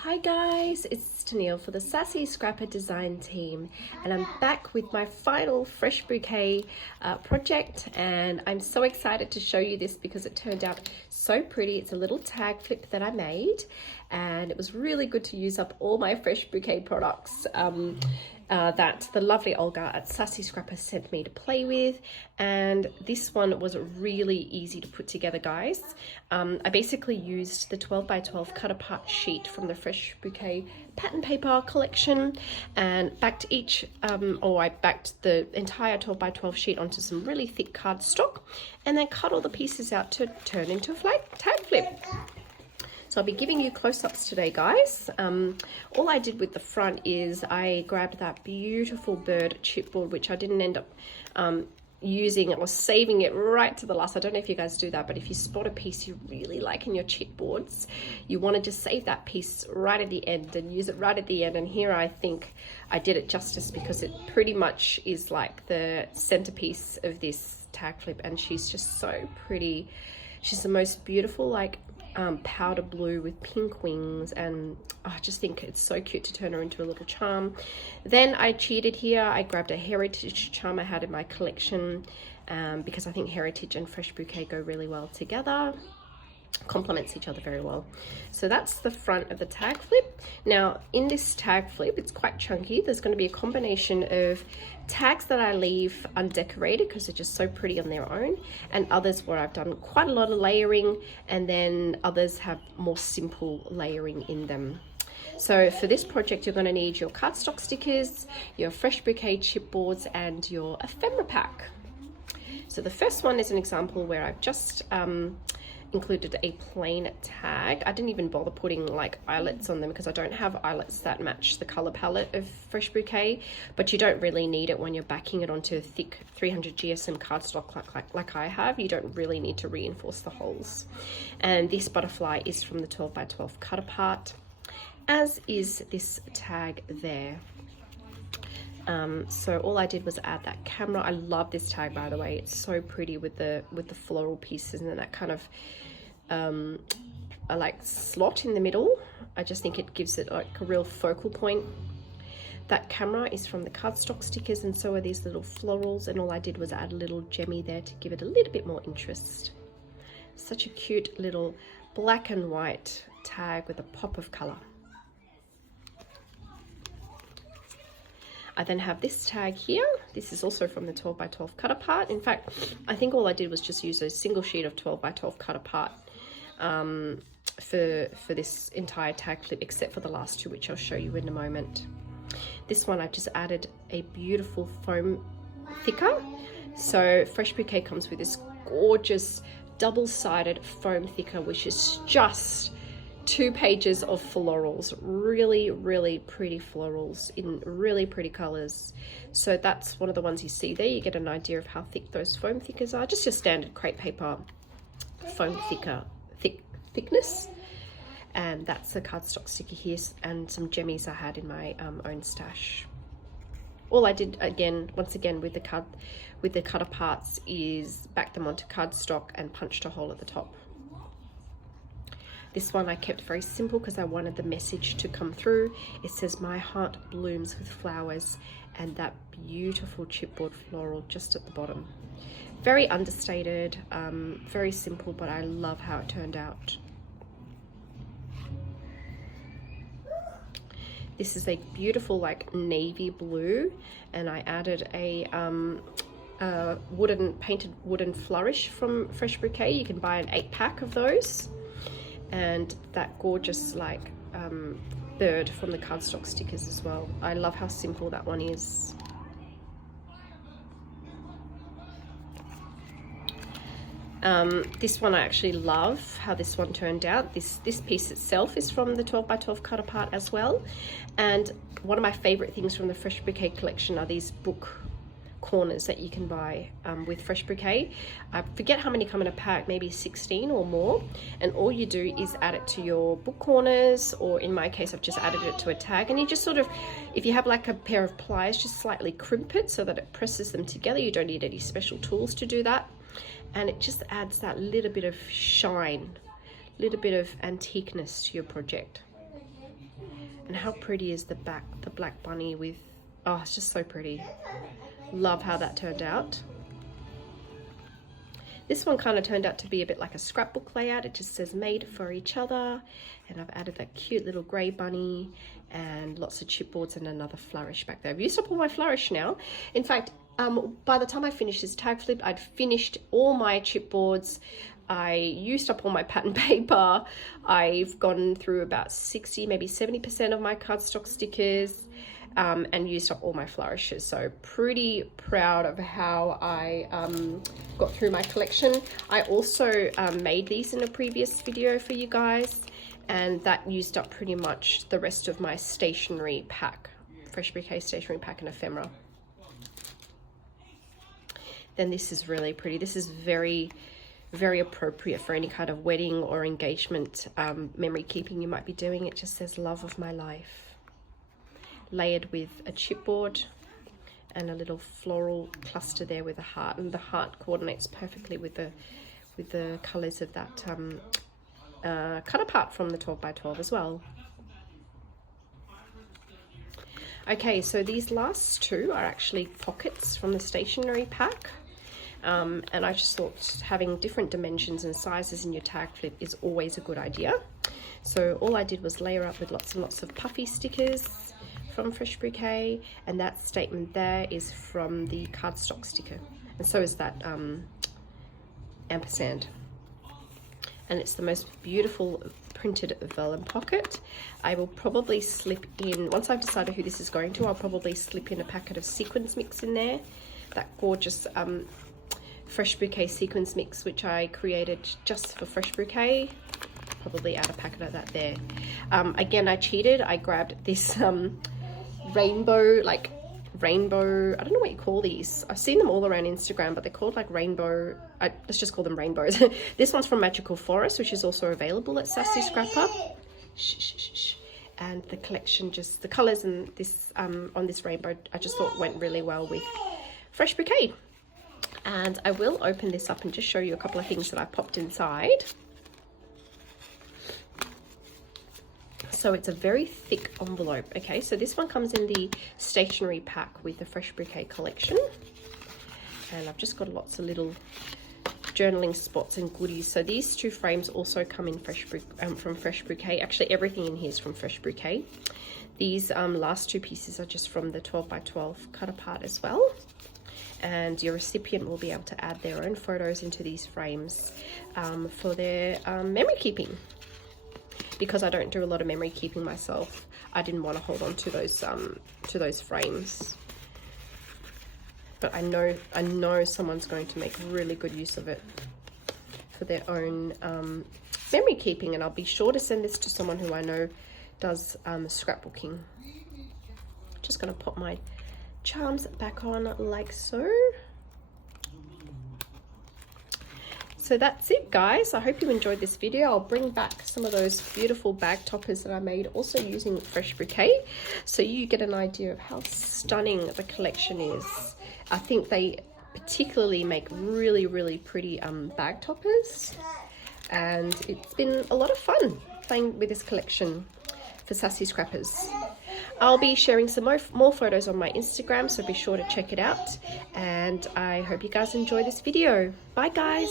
Hi guys, it's Tennille for the Sassy Scrapper Design team, and I'm back with my final Fresh Bouquet project, and I'm so excited to show you this because it turned out so pretty. It's a little tag flip that I made, and it was really good to use up all my Fresh Bouquet products that the lovely Olga at Sassy Scrapper sent me to play with, and this one was really easy to put together, guys. I basically used the 12 by 12 cut apart sheet from the Fresh Bouquet pattern paper collection and backed I backed the entire 12 by 12 sheet onto some really thick cardstock and then cut all the pieces out to turn into a tag flip. So I'll be giving you close-ups today, guys. All I did with the front is I grabbed that beautiful bird chipboard, which I didn't end up using or saving it right to the last. I don't know if you guys do that, but if you spot a piece you really like in your chipboards, you want to just save that piece right at the end and use it right at the end. And here I think I did it justice because it pretty much is like the centerpiece of this tag flip, and she's just so pretty. She's the most beautiful, like powder blue with pink wings, and I just think it's so cute to turn her into a little charm. Then I cheated here. I grabbed a heritage charm I had in my collection because I think heritage and Fresh Bouquet go really well together, complements each other very well. So that's the front of the tag flip. Now in this tag flip, it's quite chunky. There's going to be a combination of tags that I leave undecorated because they're just so pretty on their own, and others where I've done quite a lot of layering, and then others have more simple layering in them. So for this project, you're going to need your cardstock stickers, your Fresh Bouquet chipboards, and your ephemera pack. So the first one is an example where I've just included a plain tag. I didn't even bother putting like eyelets on them because I don't have eyelets that match the color palette of Fresh Bouquet, but you don't really need it when you're backing it onto a thick 300 GSM cardstock like I have. You don't really need to reinforce the holes. And this butterfly is from the 12 by 12 cut apart, as is this tag there. So all I did was add that camera. I love this tag, by the way. It's so pretty with the floral pieces and then that kind of a like slot in the middle. I just think it gives it like a real focal point. That camera is from the cardstock stickers, and so are these little florals, and all I did was add a little gemmy there to give it a little bit more interest. Such a cute little black and white tag with a pop of color. I then have this tag here. This is also from the 12 by 12 cut apart. In fact, I think all I did was just use a single sheet of 12 by 12 cut apart for this entire tag flip, except for the last two, which I'll show you in a moment. This one, I've just added a beautiful foam thicker. So Fresh Bouquet comes with this gorgeous double-sided foam thicker, which is just 2 pages of florals, really pretty florals in really pretty colors. So that's one of the ones you see there. You get an idea of how thick those foam thickers are. Just your standard crepe paper foam thickness. And that's a cardstock sticker here, and some gemmies I had in my own stash. All I did once again with the cut aparts is back them onto cardstock and punched a hole at the top. This one I kept very simple because I wanted the message to come through. It says, "My heart blooms with flowers," and that beautiful chipboard floral just at the bottom. Very understated, very simple, but I love how it turned out. This is a beautiful like navy blue, and I added a painted wooden flourish from Fresh Bouquet. You can buy an 8-pack of those. And that gorgeous like bird from the cardstock stickers as well. I love how simple that one is. This one I actually love how this one turned out. This piece itself is from the 12 by 12 cut apart as well. And one of my favorite things from the Fresh Bouquet collection are these book corners that you can buy with Fresh Bouquet. I forget how many come in a pack, maybe 16 or more, and all you do is add it to your book corners, or in my case I've just added it to a tag, and you just sort of, if you have like a pair of pliers, just slightly crimp it so that it presses them together. You don't need any special tools to do that, and it just adds that little bit of shine, little bit of antiqueness to your project. And how pretty is the back, the black bunny with, oh, it's just so pretty. Love how that turned out. This one kind of turned out to be a bit like a scrapbook layout. It just says made for each other. And I've added that cute little grey bunny and lots of chipboards and another flourish back there. I've used up all my flourish now. In fact, by the time I finished this tag flip, I'd finished all my chipboards. I used up all my pattern paper. I've gone through about 60, maybe 70% of my cardstock stickers. And used up all my flourishes. So pretty proud of how I got through my collection. I also made these in a previous video for you guys, and that used up pretty much the rest of my stationery pack, Fresh Bouquet stationery pack and ephemera. Then this is really pretty. This is very, very appropriate for any kind of wedding or engagement memory keeping you might be doing. It just says love of my life. Layered with a chipboard and a little floral cluster there with a heart, and the heart coordinates perfectly with the colors of that cut apart from the 12 by 12 as well. Okay, so these last two are actually pockets from the stationery pack, and I just thought having different dimensions and sizes in your tag flip is always a good idea. So all I did was layer up with lots and lots of puffy stickers from Fresh Bouquet, and that statement there is from the cardstock sticker, and so is that ampersand, and it's the most beautiful printed vellum pocket. I will probably slip in, once I've decided who this is going to, I'll probably slip in a packet of sequins mix in there, that gorgeous Fresh Bouquet sequins mix which I created just for Fresh Bouquet. Probably add a packet of that there. Again, I cheated. I grabbed this rainbow, I don't know what you call these. I've seen them all around Instagram, but they're called like rainbow, let's just call them rainbows. This one's from Magical Forest, which is also available at Sassy Scrapper. And the collection, just the colors and this on this rainbow, I just thought went really well with Fresh Bouquet. And I will open this up and just show you a couple of things that I popped inside. So it's a very thick envelope. Okay, so this one comes in the stationery pack with the Fresh Bouquet collection, and I've just got lots of little journaling spots and goodies. So these two frames also come in from Fresh Bouquet. Actually, everything in here is from Fresh Bouquet. These last two pieces are just from the 12 by 12 cut apart as well. And your recipient will be able to add their own photos into these frames for their memory keeping. Because I don't do a lot of memory keeping myself, I didn't want to hold on to those frames. But I know someone's going to make really good use of it for their own memory keeping, and I'll be sure to send this to someone who I know does scrapbooking. Just going to pop my charms back on like so. So that's it, guys. I hope you enjoyed this video. I'll bring back some of those beautiful bag toppers that I made also using Fresh Bouquet, so you get an idea of how stunning the collection is. I think they particularly make really, really pretty bag toppers, and it's been a lot of fun playing with this collection for Sassy Scrappers. I'll be sharing some more photos on my Instagram, so be sure to check it out. And I hope you guys enjoy this video. Bye, guys.